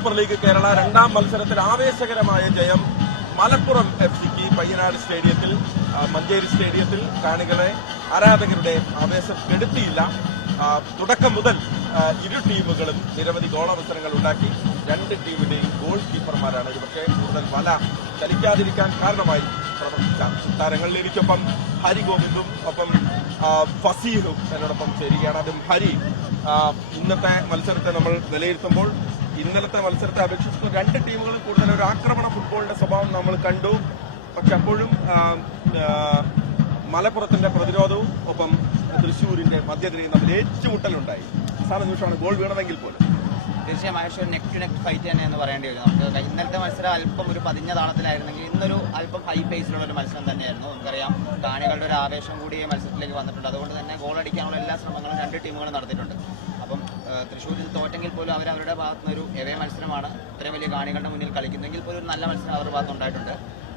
Super league Kerala രണ്ടാം മത്സരത്തിൽ ആവേശകരമായ ജയം മലപ്പുറം എഫ്സിക്ക് പയ്യനാട് സ്റ്റേഡിയത്തിൽ മഞ്ചേരി സ്റ്റേഡിയത്തിൽ കാണികളെ ആരാധകരുടെ ആവേശം കെടുത്തിയില്ല. തുടക്കം മുതൽ ഇരു ടീമുകളും നിരവധി ഗോളവസരങ്ങൾ ഉണ്ടാക്കി. രണ്ട് ടീമിന്റെയും ഗോൾ കീപ്പർമാരാണ് ഒരുപക്ഷെ കൂടുതൽ വല ചലിക്കാതിരിക്കാൻ കാരണമായി പ്രവർത്തിച്ച താരങ്ങൾ. എനിക്കൊപ്പം ഹരി ഗോവിന്ദും ഒപ്പം ഫസീഹും എന്നോടൊപ്പം ചേരുകയാണ്. അതും ഹരി, ഇന്നത്തെ മത്സരത്തെ നമ്മൾ വിലയിരുത്തുമ്പോൾ ഇന്നലത്തെ മത്സരത്തെ അപേക്ഷിച്ച് രണ്ട് ടീമുകളും കൂടുതൽ ഒരു ആക്രമണ ഫുട്ബോളിന്റെ സ്വഭാവം നമ്മൾ കണ്ടു. പക്ഷെ അപ്പോഴും മലപ്പുറത്തിന്റെ പ്രതിരോധവും ഒപ്പം തൃശ്ശൂരിന്റെ മധ്യത്തിനെയും തമ്മിൽ ഏറ്റുമുട്ടലുണ്ടായി. അവസാന നിമിഷമാണ് ഗോൾ വീണതെങ്കിൽ പോലും തീർച്ചയായും നെക്ക് ടു നെക്ക് ഫൈറ്റ് തന്നെ എന്ന് പറയേണ്ടി വരും. നമുക്ക് ഇന്നലത്തെ മത്സരം അല്പം ഒരു പതിഞ്ഞ താളത്തിലായിരുന്നെങ്കിൽ ഇന്നൊരു അല്പം ഹൈ പേസിലുള്ള ഒരു മത്സരം തന്നെയായിരുന്നു. നമുക്കറിയാം കാണികളുടെ ഒരു ആവേശം കൂടി ഈ മത്സരത്തിലേക്ക് വന്നിട്ടുണ്ട്. അതുകൊണ്ട് തന്നെ ഗോൾ അടിക്കാനുള്ള എല്ലാ ശ്രമങ്ങളും രണ്ട് ടീമുകളും നടത്തിയിട്ടുണ്ട്. അപ്പം തൃശ്ശൂരിൽ തോറ്റെങ്കിൽ പോലും അവരുടെ ഭാഗത്തുനിന്ന് ഒരു എവേ മത്സരമാണ് ഇത്രയും വലിയ കാണികളുടെ മുന്നിൽ കളിക്കുന്നതെങ്കിൽ പോലും ഒരു നല്ല മത്സരം അവരുടെ ഭാഗത്ത് ഉണ്ടായിട്ടുണ്ട്.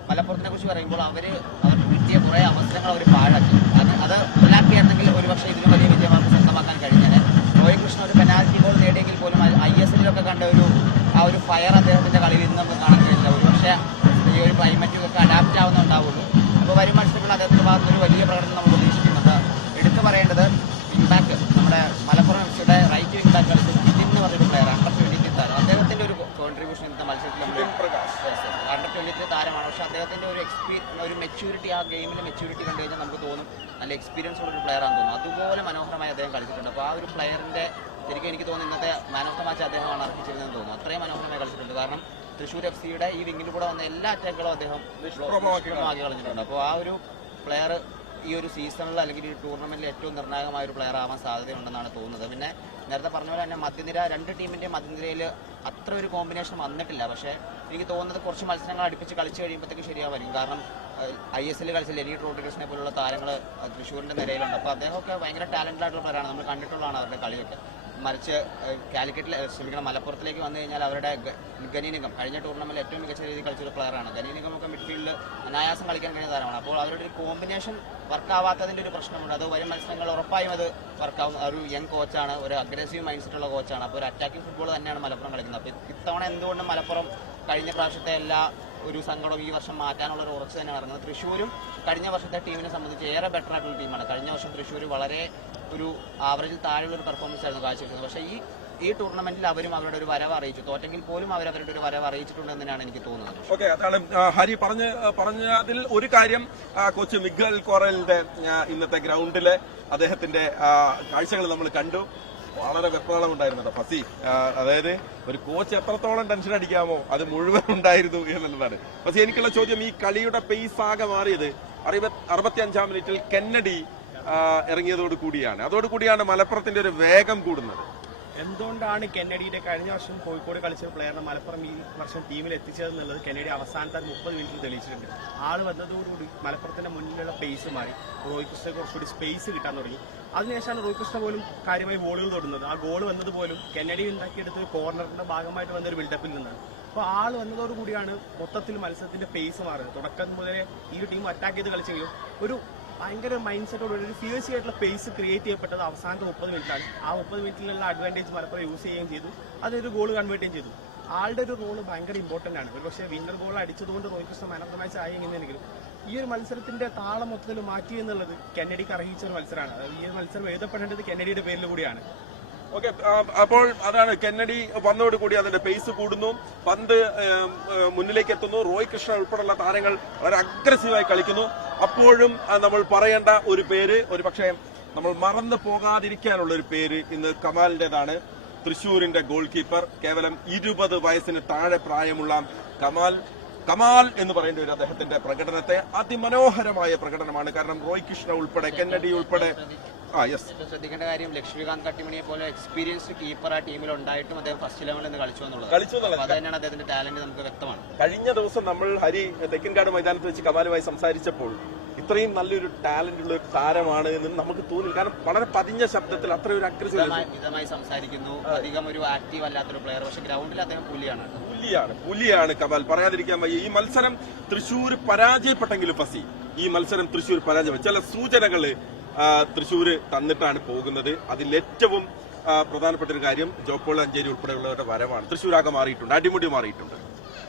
മലപ്പുറത്തിനെ കുറിച്ച് പറയുമ്പോൾ അവർക്ക് കിട്ടിയ കുറേ അവസരങ്ങൾ അവർ പാഴാക്കി. അത് മുതലാക്കിയായിരുന്നെങ്കിൽ ഒരുപക്ഷെ ഇതിലും വലിയ വിജയമാർക്ക് സ്വന്തമാക്കാൻ കഴിഞ്ഞാൽ. റോയ് കൃഷ്ണ ഒരു പെനാൽറ്റി ഗോൾ നേടിയെങ്കിൽ പോലും ISLൊക്കെ കണ്ട ആ ഒരു ഫയർ അദ്ദേഹത്തിന്റെ കളിയിൽ ഇന്ന് നമുക്ക് കാണാൻ കഴിയില്ല. ഒരുപക്ഷെ ഈ ഒരു ക്ലൈമറ്റിലൊക്കെ അഡാപ്റ്റ് ആവുന്നുണ്ടാവുള്ളൂ. അപ്പോൾ വരും മത്സരങ്ങളിൽ അദ്ദേഹത്തിന്റെ ഭാഗത്ത് ഒരു വലിയ പ്രകടനം നമ്മൾ പ്രതീക്ഷിക്കുന്നുണ്ട്. എടുത്തു പറയേണ്ടത് വിങ് ബാക്ക്, നമ്മുടെ മലപ്പുറം എഫ്സിയുടെ റൈറ്റ് വിങ് ബാക്ക് കളിച്ച് ജിതിൻ എന്ന് പറഞ്ഞൊരു പ്ലെയർ, അണ്ടർ-23 താരം. അദ്ദേഹത്തിന്റെ ഒരു കോൺട്രിബ്യൂഷൻ ഇന്നത്തെ മത്സരത്തിൽ അണ്ടർ-23 താരമാണ്. പക്ഷെ അദ്ദേഹത്തിന്റെ ഒരു മെച്യൂരിറ്റി, ആ ഗെയിമിന്റെ മെച്യൂരിറ്റി കണ്ടു കഴിഞ്ഞാൽ നമുക്ക് തോന്നും നല്ല എക്സ്പീരിയൻസ് ഉള്ള ഒരു പ്ലെയർ ആണെന്ന് തോന്നും. അതുപോലെ മനോഹരമായി അദ്ദേഹം കളിച്ചിട്ടുണ്ട്. അപ്പോൾ ആ ഒരു പ്ലെയറിന്റെ ശരിക്കും എനിക്ക് തോന്നുന്നു ഇന്നത്തെ മാൻ ഓഫ് ദ മാച്ച് അദ്ദേഹമാണ് അർപ്പിച്ചിരുന്നതെന്ന് തോന്നുന്നു. അത്രയും മനോഹരമായി കളിച്ചിട്ടുണ്ട്. കാരണം തൃശ്ശൂർ എഫ്സിയുടെ ഈ വിങ്ങിൽ കൂടെ വന്ന എല്ലാ അറ്റാക്കുകളും അദ്ദേഹം നിഷ്പ്രഭമാക്കി കളിച്ചിട്ടുണ്ട്. അപ്പോൾ ആ ഒരു പ്ലെയർ ഈ ഒരു സീസണിൽ അല്ലെങ്കിൽ ഈ ടൂർണമെന്റിൽ ഏറ്റവും നിർണായകമായ ഒരു പ്ലെയർ ആവാൻ സാധ്യതയുണ്ടെന്നാണ് തോന്നുന്നത്. പിന്നെ നേരത്തെ പറഞ്ഞ പോലെ തന്നെ മധ്യനിര, രണ്ട് ടീമിന്റെ മധ്യനിരയിൽ അത്ര ഒരു കോമ്പിനേഷൻ വന്നിട്ടില്ല. പക്ഷേ എനിക്ക് തോന്നുന്നത് കുറച്ച് മത്സരങ്ങൾ അടുപ്പിച്ച് കളിച്ചു കഴിയുമ്പോഴത്തേക്ക് ശരിയാവായിരിക്കും. കാരണം ISL കളിച്ച ലെനി റോഡ്രിഗസിനെ പോലുള്ള താരങ്ങൾ തൃശ്ശൂരിന്റെ നിരയിലുണ്ട്. അപ്പോൾ അദ്ദേഹമൊക്കെ ഭയങ്കര ടാലന്റഡ് ആയിട്ടുള്ള പ്ലെയറാണ്. നമ്മൾ കണ്ടിട്ടുള്ളതാണ് അവരുടെ കളിയൊക്കെ. മറിച്ച് മലപ്പുറത്തിലേക്ക് വന്നു കഴിഞ്ഞാൽ അവരുടെ ഗനീനികം കഴിഞ്ഞ ടൂർണമെന്റിൽ ഏറ്റവും മികച്ച രീതിയിൽ കളിച്ചൊരു പ്ലെയറാണ്. ഗനീനികമൊക്കെ മിഡ്ഫീൽഡിൽ അനായാസം കളിക്കാൻ കഴിയുന്ന താരമാണ്. അപ്പോൾ അവരുടെ ഒരു കോമ്പിനേഷൻ വർക്കാവാത്തതിന്റെ ഒരു പ്രശ്നമുണ്ട്. അത് വരും മത്സരങ്ങൾ ഉറപ്പായും അത് വർക്കാവും. ഒരു യങ് കോച്ചാണ്, ഒരു അഗ്രസീവ് മൈൻഡ് സെറ്റുള്ള കോച്ചാണ്. അപ്പോൾ ഒരു അറ്റാക്കിംഗ് ഫുട്ബോൾ തന്നെയാണ് മലപ്പുറം കളിക്കുന്നത്. അപ്പോൾ ഇത്തവണ എന്തുകൊണ്ടും മലപ്പുറം കഴിഞ്ഞ പ്രാവശ്യത്തെ എല്ലാ ഒരു സങ്കടം ഈ വർഷം മാറ്റാനുള്ള ഒരു ഉറച്ചു തന്നെയാണ് ഇറങ്ങുന്നത്. തൃശ്ശൂരും കഴിഞ്ഞ വർഷത്തെ ടീമിനെ സംബന്ധിച്ച് ഏറെ ബെറ്റർ ആയിട്ടുള്ള ടീമാണ്. കഴിഞ്ഞ വർഷം തൃശ്ശൂർ വളരെ ഒരു ആവറേജിൽ താഴെയുള്ള ഒരു പെർഫോമൻസ് ആയിരുന്നു കാഴ്ചവെച്ചത്. പക്ഷേ ഈ ടൂർണമെന്റിൽ അവരും അവരുടെ ഒരു വരവ് അറിയിച്ചു. തോറ്റെങ്കിൽ പോലും അവരുടെ ഒരു വരവ് അറിയിച്ചിട്ടുണ്ടെന്ന് തന്നെയാണ് എനിക്ക് തോന്നുന്നത്. ഓക്കെ, അതാണ് ഹരി പറഞ്ഞതിൽ ഒരു കാര്യം. കോച്ച് മിഗ്വൽ കോറലിന്റെ ഇന്നത്തെ ഗ്രൗണ്ടിലെ അദ്ദേഹത്തിന്റെ കാഴ്ചകൾ നമ്മൾ കണ്ടു. വളരെ വെപ്രാളം ഉണ്ടായിരുന്നല്ലോ ഫസി. അതായത് ഒരു കോച്ച് എത്രത്തോളം ടെൻഷൻ അടിക്കാമോ അത് മുഴുവൻ ഉണ്ടായിരുന്നു എന്നുള്ളതാണ്. ഫസി, എനിക്കുള്ള ചോദ്യം, ഈ കളിയുടെ പേസ് ആകെ മാറിയത് 65-ാം മിനിറ്റിൽ കെന്നഡി ഇറങ്ങിയതോട് കൂടിയാണ്. അതോടുകൂടിയാണ് മലപ്പുറത്തിന്റെ ഒരു വേഗം കൂടുന്നത്. എന്തുകൊണ്ടാണ് കെന്നഡിയുടെ കഴിഞ്ഞ വർഷം കോഴിക്കോട് കളിച്ച പ്ലെയറിനെ മലപ്പുറം ഈ വർഷം ടീമിൽ എത്തിച്ചതെന്നുള്ളത് കെന്നഡി അവസാനത്തെ 30 മിനിറ്റിൽ തെളിയിച്ചിട്ടുണ്ട്. ആള് വന്നതോടുകൂടി മലപ്പുറത്തിന്റെ മുന്നിലുള്ള പേസ് മാറി. റോയ് കൃഷ്ണ കുറച്ചുകൂടി സ്പേസ് കിട്ടാൻ തുടങ്ങി. അതിനുശേഷമാണ് റോയ് കൃഷ്ണ പോലും കാര്യമായി ഗോളുകൾ തൊടുന്നത്. ആ ഗോൾ വന്നത് പോലും കെന്നഡി ഉണ്ടാക്കിയെടുത്ത് കോർണറിന്റെ ഭാഗമായിട്ട് വന്നൊരു ബിൽഡപ്പിൽ നിന്നാണ്. അപ്പോൾ ആള് വന്നതോടുകൂടിയാണ് മൊത്തത്തിൽ മത്സരത്തിന്റെ പേസ് മാറുന്നത്. തുടക്കം മുതലേ ഈ ഒരു ടീം അറ്റാക്ക് ചെയ്ത് കളിച്ചെങ്കിലും ഒരു ഭയങ്കര മൈൻഡ് സെറ്റോട് ഒരു ഫിയേഴ്സി ആയിട്ടുള്ള പേസ് ക്രിയേറ്റ് ചെയ്യപ്പെട്ടത് അവസാനത്തെ 30 മിനിറ്റാണ്. ആ 30 മിനിറ്റിലുള്ള അഡ്വാൻറ്റേജ് മലപ്പുറം യൂസ് ചെയ്യുകയും ചെയ്തു. അതൊരു ഗോൾ കൺവേർട്ട് ചെയ്തു. ആളുടെ ഒരു റോള് ഭയങ്കര ഇമ്പോർട്ടന്റ് ആണ്. ഒരു പക്ഷേ വിന്നർ ഗോൾ അടിച്ചതുകൊണ്ട് Roy Krishna man of the match ആയി എങ്ങനെയെങ്കിലും ഈ ഒരു മത്സരത്തിന്റെ താളം മൊത്തത്തിൽ മാറ്റി എന്നുള്ളത് കെന്നഡിക്ക് അർഹിച്ച ഒരു മത്സരമാണ്. അതായത് ഈ ഒരു മത്സരം എഴുതപ്പെടേണ്ടത് കെന്നഡിയുടെ പേരിൽ കൂടിയാണ്. ഓക്കെ, അപ്പോൾ അതാണ് കെന്നഡി വന്നതോടുകൂടി അതിന്റെ പേസ് കൂടുന്നു, പന്ത് മുന്നിലേക്ക് എത്തുന്നു. റോയ് കൃഷ്ണ ഉൾപ്പെടെയുള്ള താരങ്ങൾ വളരെ അഗ്രസീവായി കളിക്കുന്നു. അപ്പോഴും നമ്മൾ പറയേണ്ട ഒരു പേര്, ഒരു പക്ഷേ നമ്മൾ മറന്നു പോകാതിരിക്കാനുള്ള ഒരു പേര് ഇന്ന് കമാലിന്റേതാണ്. തൃശ്ശൂരിന്റെ ഗോൾ കീപ്പർ, കേവലം 20 വയസ്സിന് താഴെ പ്രായമുള്ള കമാൽ എന്ന് പറയേണ്ടി വരും. അദ്ദേഹത്തിന്റെ പ്രകടനത്തെ അതിമനോഹരമായ പ്രകടനമാണ്. കാരണം റോയ് കൃഷ്ണ ഉൾപ്പെടെ കെന്നഡി ഉൾപ്പെടെ ശ്രദ്ധിക്കേണ്ട കാര്യം, ലക്ഷ്മികാന്ത് കട്ടിമണിയെ പോലെ എക്സ്പീരിയൻസ്ഡ് കീപ്പർ ആ ടീമിൽ ഉണ്ടായിട്ടും അദ്ദേഹം ഫസ്റ്റ് ലെവലിൽ നിന്ന് കളിച്ചു എന്നുള്ളത് അത് തന്നെയാണ് അദ്ദേഹത്തിന്റെ ടാലന്റ് നമുക്ക് വ്യക്തമാണ്. കഴിഞ്ഞ ദിവസം നമ്മൾ ഹരി തെക്കൻകാട് മൈതാനത്ത് വെച്ച് കമാലുമായി സംസാരിച്ചപ്പോൾ ഇത്രയും നല്ലൊരു ടാലന്റ് ഉള്ള ഒരു താരമാണ് എന്ന് നമുക്ക് തോന്നി. കാരണം വളരെ പതിഞ്ഞ ശബ്ദത്തിൽ അത്ര ഒരു മിതമായി സംസാരിക്കുന്നു, അധികം ഒരു ആക്റ്റീവ് അല്ലാത്തൊരു പ്ലെയർ. പക്ഷെ ഗ്രൗണ്ടിൽ അദ്ദേഹം പുലിയാണ് കമാൽ, പറയാതിരിക്കാൻ വയ്യ. ഈ മത്സരം തൃശ്ശൂർ പരാജയപ്പെട്ടെങ്കിലും ഫസി, ഈ മത്സരം തൃശ്ശൂർ പരാജയം ചില സൂചനകള് തൃശ്ശൂര് തന്നിട്ടാണ് പോകുന്നത്. അതിലേറ്റവും പ്രധാനപ്പെട്ട ഒരു കാര്യം ജോപ്പോൾ അഞ്ചേരി ഉൾപ്പെടെയുള്ളവരുടെ വരവാണ്. തൃശ്ശൂരാകെ മാറിയിട്ടുണ്ട്, അടിമുടി മാറിയിട്ടുണ്ട്.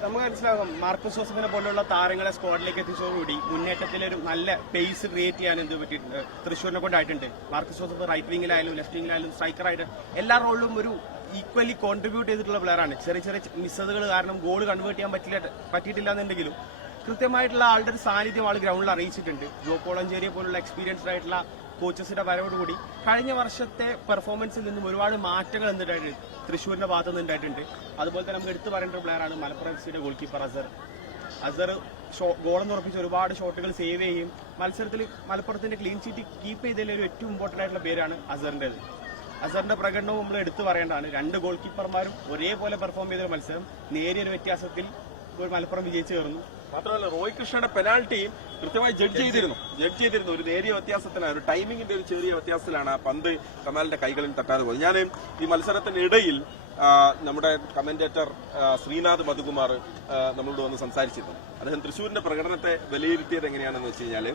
നമുക്ക് മനസ്സിലാകും മാർക്കസ് ജോസഫിനെ പോലുള്ള താരങ്ങളെ സ്ക്വാഡിലേക്ക് എത്തിച്ചതോടുകൂടി മുന്നേറ്റത്തിൽ ഒരു നല്ല പേസ് ക്രിയേറ്റ് ചെയ്യാൻ എന്ത് പറ്റിയിട്ടുണ്ട്, തൃശ്ശൂരിനെ കൊണ്ടായിട്ടുണ്ട്. മാർക്കസ് ജോസഫ് റൈറ്റ് വിങ്ങിലായാലും ലെഫ്റ്റ് വിങ്ങിലായാലും സ്ട്രൈക്കറായിട്ട് എല്ലാ റോളിലും ഒരു ഈക്വലി കോൺട്രിബ്യൂട്ട് ചെയ്തിട്ടുള്ള പ്ലെയറാണ്. ചെറിയ ചെറിയ മിസ്സുകൾ കാരണം ഗോൾ കൺവേർട്ട് ചെയ്യാൻ പറ്റിയിട്ടില്ല എന്നുണ്ടെങ്കിലും കൃത്യമായിട്ടുള്ള ആളുടെ ഒരു സാന്നിധ്യം ആൾ ഗ്രൗണ്ടിൽ അറിയിച്ചിട്ടുണ്ട്. ജോ പോളഞ്ചേരിയെ പോലുള്ള എക്സ്പീരിയൻസ്ഡ് ആയിട്ടുള്ള കോച്ചസിന്റെ വരവോടുകൂടി കഴിഞ്ഞ വർഷത്തെ പെർഫോമൻസിൽ നിന്നും ഒരുപാട് മാറ്റങ്ങൾ എന്തുണ്ടായിട്ടുണ്ട് തൃശ്ശൂരിന്റെ ഭാഗത്തു നിന്ന് ഉണ്ടായിട്ടുണ്ട്. അതുപോലെ തന്നെ നമുക്ക് എടുത്തു പറയേണ്ട ഒരു പ്ലെയറാണ് മലപ്പുറം എഫ് സിയുടെ ഗോൾ കീപ്പർ അസർ ഗോളെന്ന് ഉറപ്പിച്ച് ഒരുപാട് ഷോട്ടുകൾ സേവ് ചെയ്യും. മത്സരത്തിൽ മലപ്പുറത്തിന്റെ ക്ലീൻ ഷീറ്റ് കീപ്പ് ചെയ്തതിൽ ഒരു ഏറ്റവും ഇമ്പോർട്ടന്റ് ആയിട്ടുള്ള പേരാണ് അസറിന്റേത്. അസറിന്റെ പ്രകടനവും നമ്മൾ എടുത്തു പറയേണ്ടതാണ്. രണ്ട് ഗോൾ കീപ്പർമാരും ഒരേപോലെ പെർഫോം ചെയ്ത മത്സരം നേരിയൊരു വ്യത്യാസത്തിൽ മലപ്പുറം വിജയിച്ചു കയറുന്നു. മാത്രമല്ല റോയ് കൃഷ്ണയുടെ പെനാൽറ്റിയും കൃത്യമായി ജഡ്ജ് ചെയ്തിരുന്നു. ഒരു നേരിയ വ്യത്യാസത്തിലാണ്, ഒരു ടൈമിങ്ങിന്റെ ഒരു ചെറിയ വ്യത്യാസത്തിലാണ് ആ പന്ത് കമാലിന്റെ കൈകളിൽ തട്ടാതെ പോയത്. ഞാൻ ഈ മത്സരത്തിനിടയിൽ നമ്മുടെ കമന്റേറ്റർ ശ്രീനാഥ് മധുകുമാർ നമ്മളോട് വന്ന് സംസാരിച്ചിരുന്നു. അദ്ദേഹം തൃശ്ശൂരിന്റെ പ്രകടനത്തെ വിലയിരുത്തിയത് എങ്ങനെയാണെന്ന് വെച്ച് കഴിഞ്ഞാൽ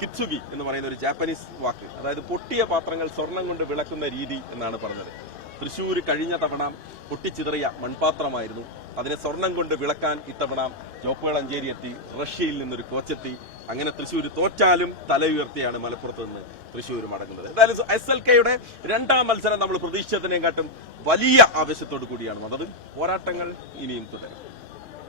കിത്സുഗി എന്ന് പറയുന്ന ഒരു ജാപ്പനീസ് വാക്ക്, അതായത് പൊട്ടിയ പാത്രങ്ങൾ സ്വർണം കൊണ്ട് വിളക്കുന്ന രീതി എന്നാണ് പറഞ്ഞത്. തൃശ്ശൂർ കഴിഞ്ഞ തവണ പൊട്ടിച്ചിതറിയ മൺപാത്രമായിരുന്നു. അതിനെ സ്വർണം കൊണ്ട് വിളക്കാൻ ഇത്തവണ ജോപ്പുകൾ അഞ്ചേരി എത്തി, റഷ്യയിൽ നിന്നൊരു കോച്ചെത്തി. അങ്ങനെ തൃശ്ശൂർ തോറ്റാലും തല ഉയർത്തിയാണ് മലപ്പുറത്ത് നിന്ന് തൃശ്ശൂർ മടങ്ങുന്നത്. എന്തായാലും SLKയുടെ രണ്ടാം മത്സരം നമ്മൾ പ്രതീക്ഷിച്ചതിനെക്കാട്ടും വലിയ ആവേശത്തോടു കൂടിയാണ് വന്നത്. പോരാട്ടങ്ങൾ ഇനിയും തുടരും.